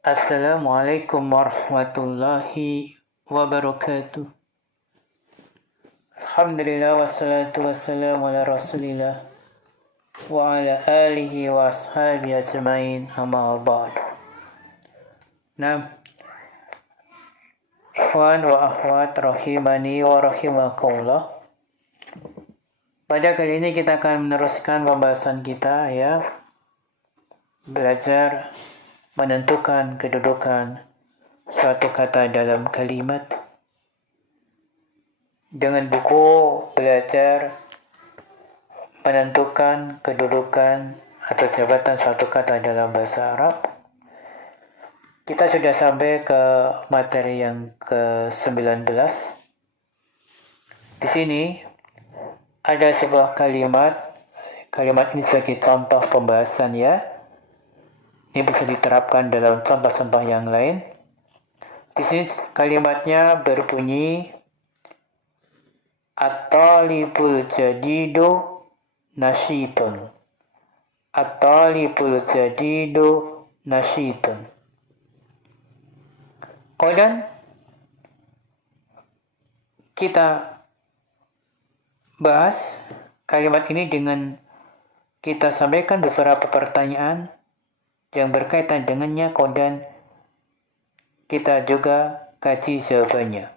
Assalamualaikum warahmatullahi wabarakatuh. Alhamdulillah wassalatu wassalamu ala rasulillah wa ala alihi wa ashabihi ajma'in amma ba'd. Nah, ikhwan wa akhwat rahimani wa rahimakumullah. Pada kali ini kita akan meneruskan pembahasan kita ya. Belajar menentukan kedudukan suatu kata dalam kalimat dengan buku belajar menentukan kedudukan atau jabatan suatu kata dalam bahasa Arab. Kita sudah sampai ke materi yang ke-19. Di sini ada sebuah kalimat ini sebagai contoh pembahasan ya. Ini bisa diterapkan dalam contoh-contoh yang lain. Di sini kalimatnya berbunyi at-talibul jadidu nasyitun. At-talibul jadidu nasyitun. Kemudian kita bahas kalimat ini dengan kita sampaikan beberapa pertanyaan yang berkaitan dengannya, kemudian kita juga kaji jawabannya.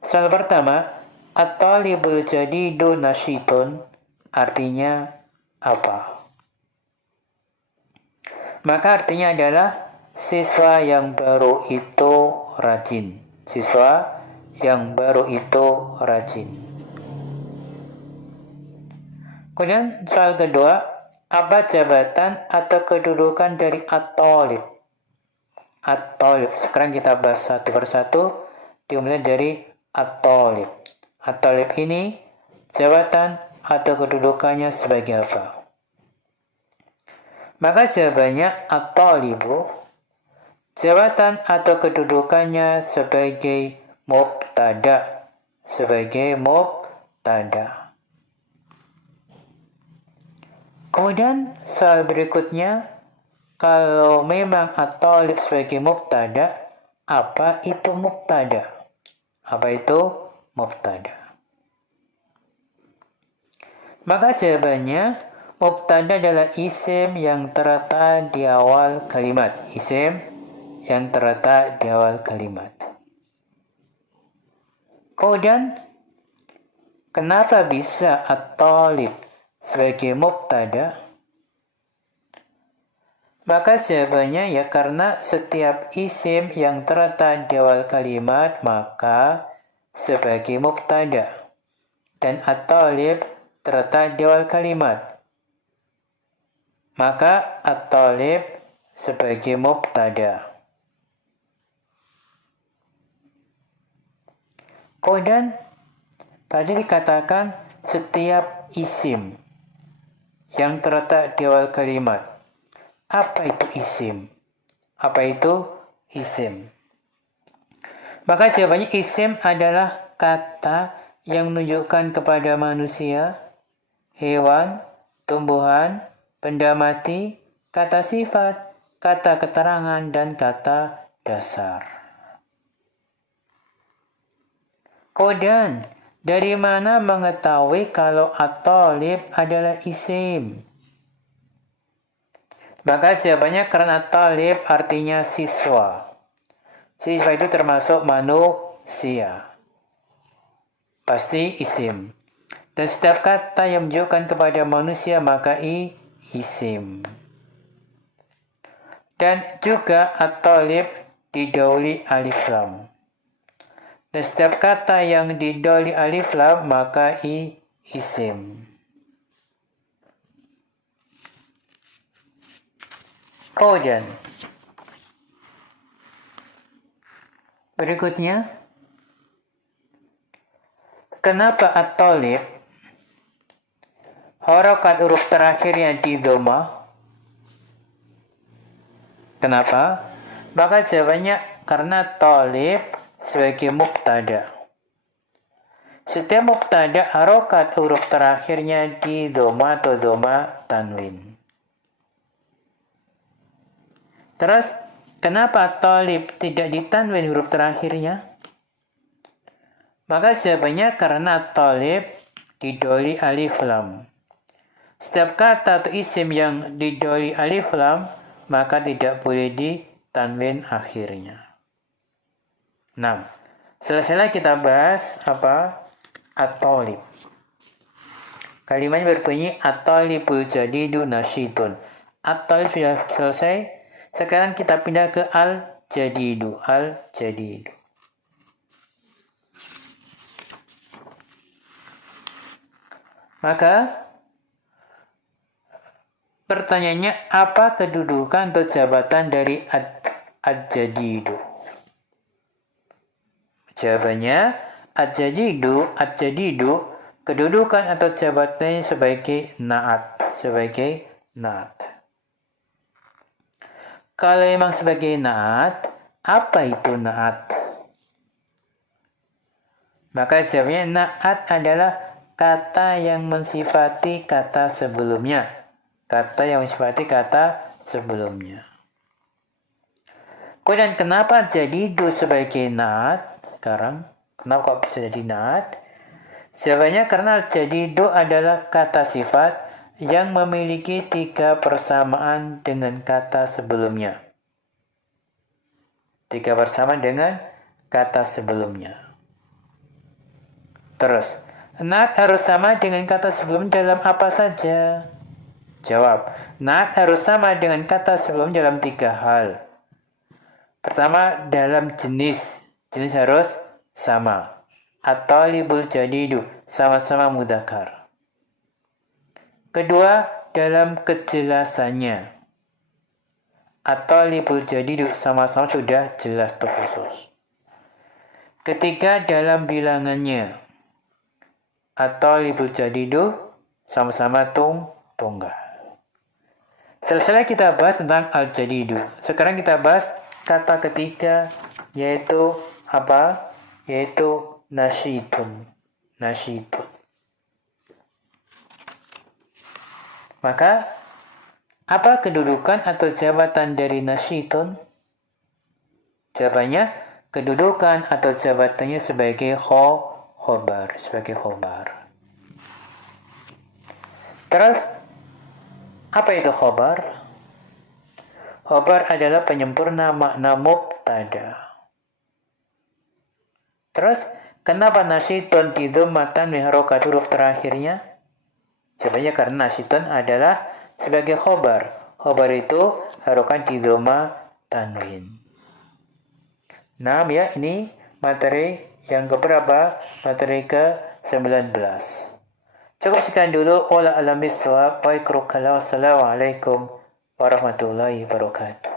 Soal pertama, at-talibul jadidu nasyitun artinya apa? Maka artinya adalah siswa yang baru itu rajin. Siswa yang baru itu rajin. Kemudian soal kedua, apa jabatan atau kedudukan dari at-talib? At-talib. Sekarang kita bahas satu persatu. Dimulai dari at-talib. At-talib ini jabatan atau kedudukannya sebagai apa? Maka jawabannya at-talibu jabatan atau kedudukannya sebagai mubtada. Sebagai mubtada. Kemudian soal berikutnya, kalau memang at-talib sebagai mubtada, apa itu mubtada? Apa itu mubtada? Maka jawabannya, mubtada adalah isim yang terletak di awal kalimat. Isim yang terletak di awal kalimat. Kemudian, kenapa bisa at-talib sebagai mubtada? Maka jawabannya ya karena setiap isim yang terletak di awal kalimat maka sebagai mubtada, dan at-talib terletak di awal kalimat, maka at-talib sebagai mubtada. Kemudian tadi dikatakan setiap isim yang terletak di awal kalimat. Apa itu isim? Apa itu isim? Maka jawabannya isim adalah kata yang menunjukkan kepada manusia, hewan, tumbuhan, benda mati, kata sifat, kata keterangan, dan kata dasar. Kemudian, dari mana mengetahui kalau at-talib adalah isim? Maka jawabannya karena at-talib artinya siswa. Siswa itu termasuk manusia. Pasti isim. Dan setiap kata yang menunjukkan kepada manusia maka isim. Dan juga at-talib didahului alif lam. Dan setiap kata yang didahului alif lam maka isim. Kemudian berikutnya, kenapa at-talib harokat huruf terakhirnya di dhamma? Kenapa? Maka jawabannya karena talib sebagai mubtada. Setiap mubtada harokat huruf terakhirnya di dhamma atau dhamma tanwin. Terus Kenapa talib tidak ditanwin huruf terakhirnya? Maka jawabannya karena talib didoli alif lam. Setiap kata atau isim yang didoli alif lam, maka tidak boleh ditanwin akhirnya. 6. Selesai kita bahas at-talib. Kalimatnya berbunyi at-talibul jadidu nasyidun. At-talib sudah selesai. Sekarang kita pindah ke al-jadidu. Al-jadidu. Maka pertanyaannya, apa kedudukan atau jabatan dari ad-jadidu? Jawabannya, ad-jadidu kedudukan atau jabatannya sebagai naat. Kalau memang sebagai naat, apa itu naat? Maka jawabannya, naat adalah kata yang mensifati kata sebelumnya. Kemudian kenapa jadidu sebagai naat? Sekarang, kenapa kok bisa jadi naat? Jawabannya karena jadidu adalah kata sifat yang memiliki 3 persamaan dengan kata sebelumnya. 3 persamaan dengan kata sebelumnya. Terus, naat harus sama dengan kata sebelumnya dalam apa saja? Jawab, naat harus sama dengan kata sebelumnya dalam 3 hal. Pertama, dalam jenis. Jenis harus sama. At-talibul jadidu, sama-sama mudzakkar. Kedua, dalam kejelasannya. At-talibul jadidu, sama-sama sudah jelas terkhusus. Ketiga, dalam bilangannya. At-talibul jadidu, sama-sama tunggal. Selesai kita bahas tentang al-jadidu. Sekarang kita bahas kata ketiga, yaitu apa? Yaitu nasyidun. Maka, apa kedudukan atau jabatan dari nasyidun? Jawabannya, kedudukan atau jabatannya sebagai khobar. Terus, apa itu khobar? Khobar adalah penyempurna makna mubtada. Terus, kenapa nasyidun didhammatan min harokat huruf terakhirnya? Jawabannya karena nasyidun adalah sebagai khobar. Khobar itu harokat didhamma tanwin. Nah, ya, ini materi yang keberapa? Materi ke-19. Cukup sekian dulu. Wala alam bisawab. Wassalamualaikum warahmatullahi wabarakatuh.